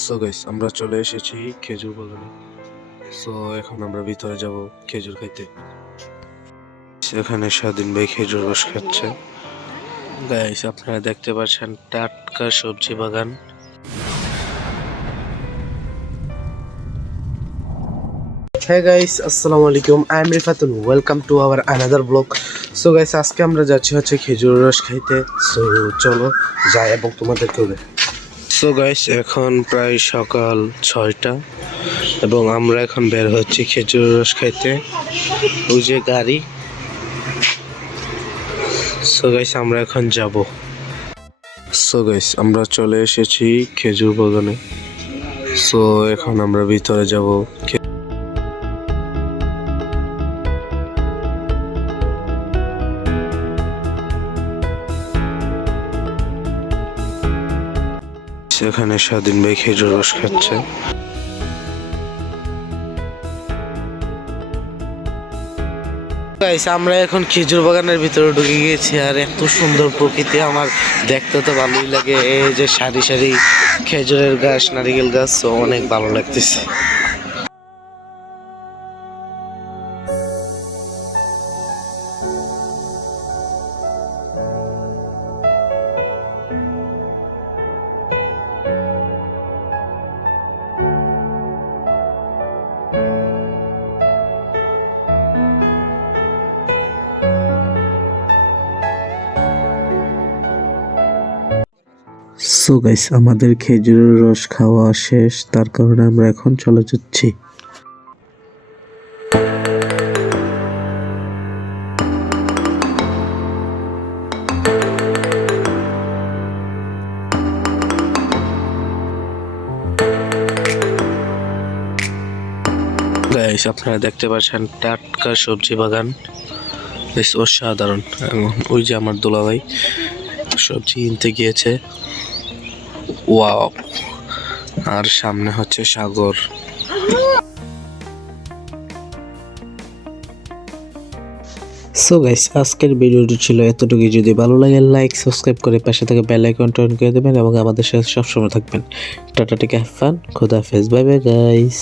So guys আমরা চলে এসেছি খেজুর বাগানে। সো এখন আমরা ভিতরে যাব খেজুর খাইতে। এখানে স্বাধীন ভাই খেজুর রস খাচ্ছে। গাইস আপনারা দেখতে পাচ্ছেন টাটকা সবজি বাগান। Hey guys, আসসালামু আলাইকুম। I am Rifatun. Welcome to our another vlog. So guys আজকে আমরা যাচ্ছি হচ্ছে খেজুর রস খাইতে। সো চলো যাই এবং তোমাদেরকেও দেখাই। সো গাইস এখন প্রায় সকাল 6টা এবং আমরা এখন বের হচ্ছি খেজুর রস খাইতে। ওই যে গাড়ি। সো গাইস আমরা এখন যাব। সো গাইস আমরা চলে এসেছি খেজুর বাগানে। সো এখন আমরা ভিতরে যাব। এখানে স্বাধীন ভাই খেজুর রস খাচ্ছে। আমরা এখন খেজুর বাগানের ভিতরে ঢুকে গিয়েছি আর এত সুন্দর প্রকৃতি, আমার দেখতে তো ভালোই লাগে। এই যে সারি সারি খেজুরের গাছ, নারিকেল গাছ, অনেক ভালো লাগতেছে। সো গাইস আমাদের খেজুরের রস খাওয়া শেষ, তার কারণে আমরা এখন চলে যাচ্ছি। গাইস আপনারা দেখতে পাচ্ছেন টাটকা সবজি বাগান, বেশ অসাধারণ। ওই যে আমার দুলাভাই সবজি কিনতে গিয়েছে। ওয়াও, আর সামনে হচ্ছে সাগর। সো গাইস আজকের ভিডিওটি ছিল এতটুকুই। যদি ভালো লাগে লাইক সাবস্ক্রাইব করে পাশে থেকে বেল আইকনটা অন করে দেবেন এবং আমাদের সাথে সবসময় থাকবেন। টাটা টেক, হ্যাভ ফান, খোদা হাফেজ, বাই বাই গাইস।